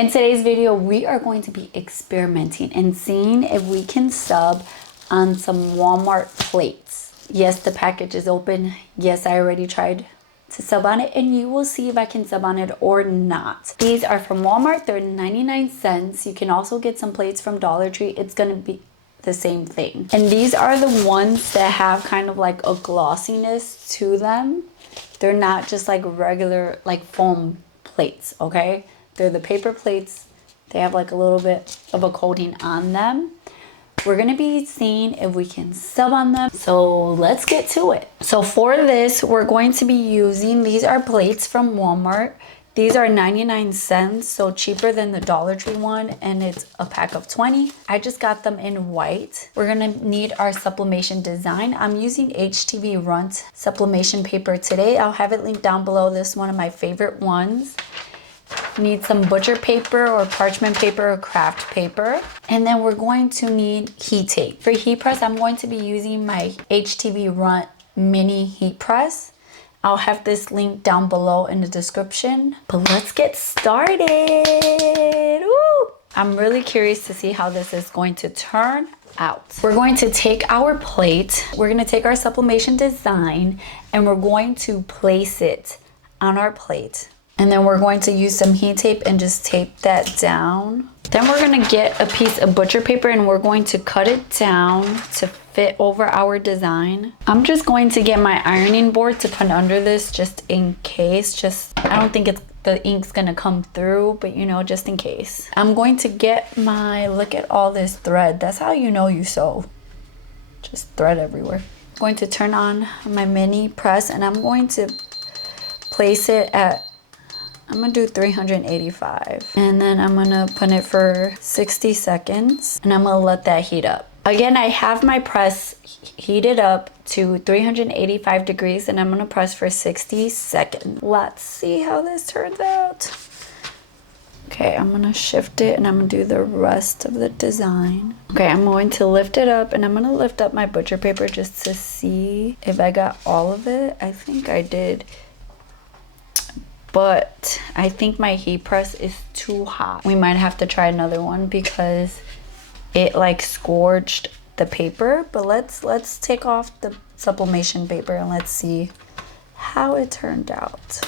In today's video, we are going to be experimenting and seeing if we can sub on some Walmart plates. Yes, the package is open. Yes, I already tried to sub on it, and you will see if I can sub on it or not. These are from Walmart. They're 99 cents. You can also get some plates from Dollar Tree. It's gonna be the same thing. And these are the ones that have kind of like a glossiness to them. They're not just like regular like foam plates, okay? They're the paper plates. They have like a little bit of a coating on them. We're gonna be seeing if we can sub on them. So let's get to it. So for this, we're going to be using, these are plates from Walmart. These are 99 cents, so cheaper than the Dollar Tree one, and it's a pack of 20. I just got them in white. We're gonna need our sublimation design. I'm using HTV Runt sublimation paper today. I'll have it linked down below. This is one of my favorite ones. Need some butcher paper or parchment paper or craft paper, and then we're going to need heat tape. For heat press, I'm going to be using my HTV Runt mini heat press. I'll have this link down below in the description, but let's get started. Woo! I'm really curious to see how this is going to turn out. We're going to take our plate, we're going to take our sublimation design, and we're going to place it on our plate. And then we're going to use some heat tape and just tape that down. Then we're gonna get a piece of butcher paper and we're going to cut it down to fit over our design. I'm just going to get my ironing board to put under this just in case. I don't think the ink's gonna come through, but you know, just in case. I'm going to get look at all this thread. That's how you know you sew. Just thread everywhere. I'm going to turn on my mini press and I'm going to place it at, I'm gonna do 385, and then I'm gonna put it for 60 seconds, and I'm gonna let that heat up. Again, I have my press heated up to 385 degrees, and I'm gonna press for 60 seconds. Let's see how this turns out. Okay, I'm gonna shift it, and I'm gonna do the rest of the design. Okay, I'm going to lift it up, and I'm gonna lift up my butcher paper just to see if I got all of it. I think I did. But I think my heat press is too hot. We might have to try another one because it like scorched the paper. But let's take off the sublimation paper and let's see how it turned out.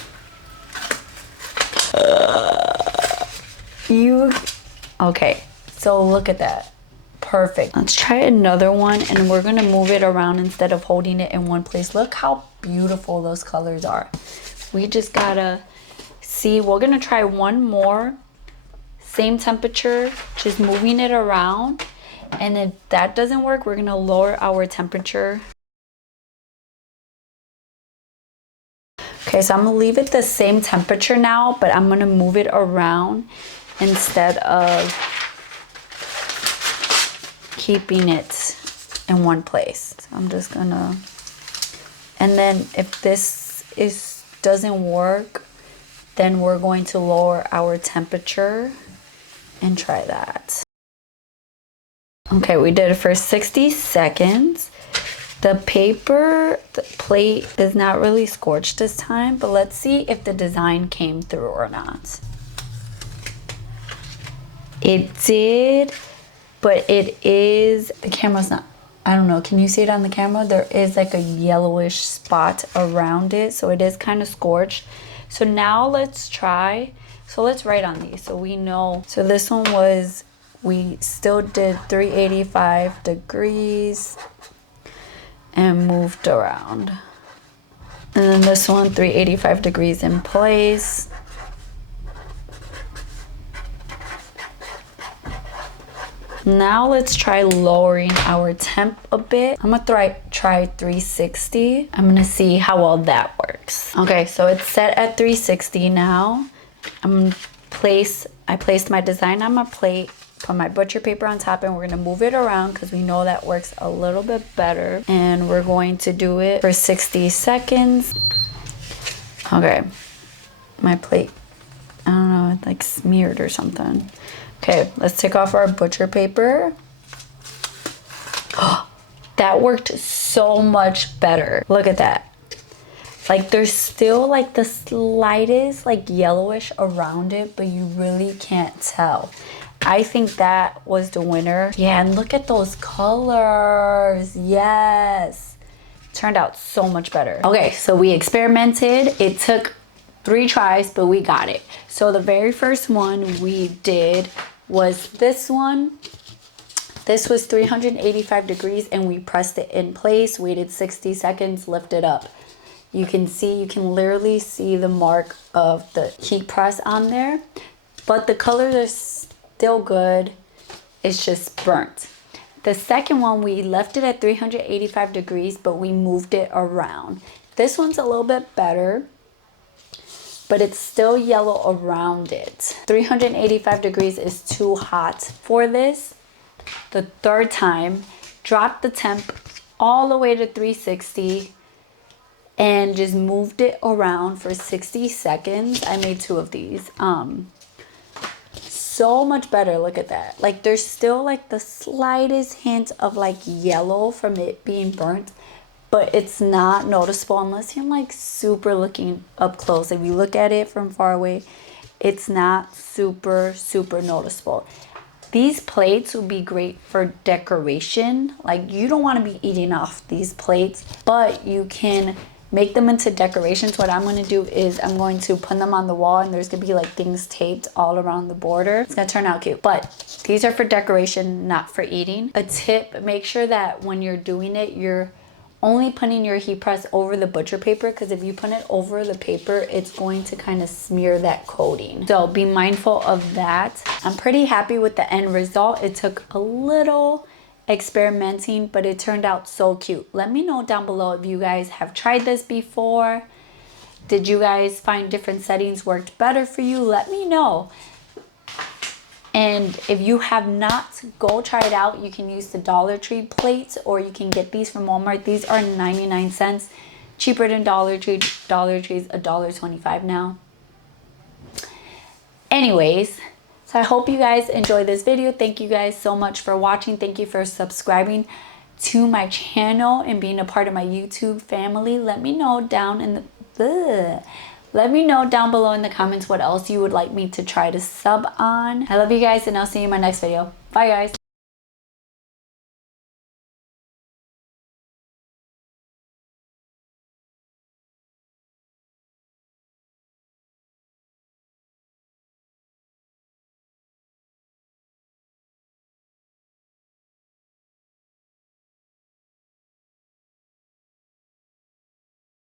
Okay, so look at that. Perfect. Let's try another one, and we're gonna move it around instead of holding it in one place. Look how beautiful those colors are. We just gotta see. We're gonna try one more, same temperature, just moving it around, and if that doesn't work, we're gonna lower our temperature. Okay, so I'm gonna leave it the same temperature now, but I'm gonna move it around instead of keeping it in one place. So I'm just gonna, and then if this doesn't work, then we're going to lower our temperature and try that. Okay, we did it for 60 seconds. The plate is not really scorched this time, but let's see if the design came through or not. It did, but it is, the camera's not, I don't know, can you see it on the camera? There is like a yellowish spot around it, so it is kind of scorched. So now let's try, so let's write on these so we know. So this one was, we still did 385 degrees and moved around. And then this one, 385 degrees in place. Now let's try lowering our temp a bit. I'm gonna try 360. I'm gonna see how well that works. Okay, so it's set at 360 now. I placed my design on my plate, put my butcher paper on top, and we're gonna move it around because we know that works a little bit better. And we're going to do it for 60 seconds. Okay, my plate, I don't know, it's like smeared or something. Okay, let's take off our butcher paper. That worked so much better. Look at that. Like there's still like the slightest like yellowish around it, but you really can't tell. I think that was the winner. Yeah, and look at those colors. Yes. Turned out so much better. Okay, so we experimented. It took 3 tries, but we got it. So the very first one we did was this one. This was 385 degrees and we pressed it in place, waited 60 seconds, lifted up. You can literally see the mark of the heat press on there, but the colors are still good. It's just burnt. The second one, we left it at 385 degrees, but we moved it around. This one's a little bit better, but it's still yellow around it. 385 degrees is too hot for this. The third time, dropped the temp all the way to 360 and just moved it around for 60 seconds. I made 2 of these. So much better. Look at that. Like there's still like the slightest hint of like yellow from it being burnt, but it's not noticeable unless you're like super looking up close. If you look at it from far away, it's not super noticeable. These plates would be great for decoration. Like you don't want to be eating off these plates, but you can make them into decorations. What I'm going to do is I'm going to put them on the wall and there's going to be like things taped all around the border. It's going to turn out cute, but these are for decoration, not for eating. A tip, make sure that when you're doing it, you're only putting your heat press over the butcher paper, because if you put it over the paper, it's going to kind of smear that coating. So be mindful of that. I'm pretty happy with the end result. It took a little experimenting, but it turned out so cute. Let me know down below if you guys have tried this before. Did you guys find different settings worked better for you? Let me know. And if you have not, go try it out. You can use the Dollar Tree plates, or you can get these from Walmart. These are 99 cents, cheaper than Dollar Tree. Dollar Tree's $1.25 now. Anyways, so I hope you guys enjoyed this video. Thank you guys so much for watching. Thank you for subscribing to my channel and being a part of my YouTube family. Let me know down in the Let me know down below in the comments what else you would like me to try to sub on. I love you guys, and I'll see you in my next video. Bye guys.